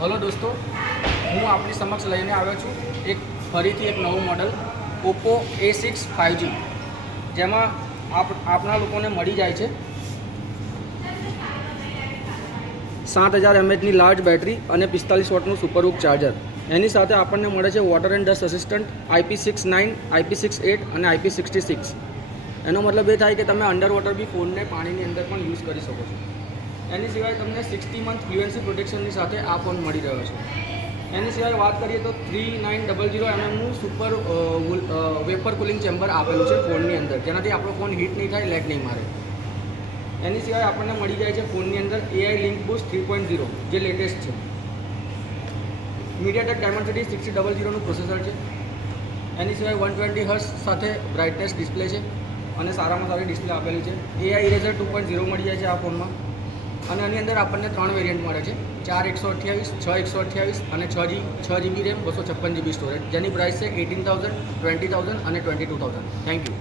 Hello દોસ્તો, હું આપણી સમક્ષ લઈને આવ્યો છું ફરીથી એક નવું મોડલ ઓપ્પો A6 5G, જેમાં આપણા લોકોને મળી જાય છે 7000 mAhની લાર્જ બેટરી અને 45 વોટનું સુપરહૂક ચાર્જર. એની સાથે આપણને મળે છે water and dust assistant IP69, IP68 અને IP66. એનો મતલબ એ થાય કે તમે અંડર વોટર બી ફોનને પાણીની અંદર પણ યુઝ કરી શકો છો. એની સિવાય તમને 60 મંથ ફ્લુએન્સી પ્રોટેક્શનની સાથે આ ફોન મળી રહ્યો છે. એની સિવાય વાત કરીએ તો 3900 mm super vapour cooling chamber આપેલું છે ફોનની અંદર, જેનાથી આપણો ફોન હીટ નહીં થાય, લેગ નહીં મારે. એની સિવાય આપણને મળી જાય છે ફોનની અંદર AI લિંક બૂસ્ટ 3.0, જે લેટેસ્ટ છે. મીડિયાટેક ડાયમેન્સિટી 6000નું પ્રોસેસર છે. એની સિવાય 120 હર્ટ્ઝ સાથે બ્રાઇટનેસ ડિસ્પ્લે છે અને સારામાં સારી ડિસ્પ્લે આપેલી છે. AI ઇરેઝર 2.0 મળી જાય છે આ ફોનમાં. અને આની અંદર આપણને 3 વેરિયન્ટ મળે છે: 4 128, 6 128 અને 6 GB રેમ, 256 GB સ્ટોરેજ, જેની પ્રાઇસ છે 18,000, 20,000 અને 22,000. Thank you.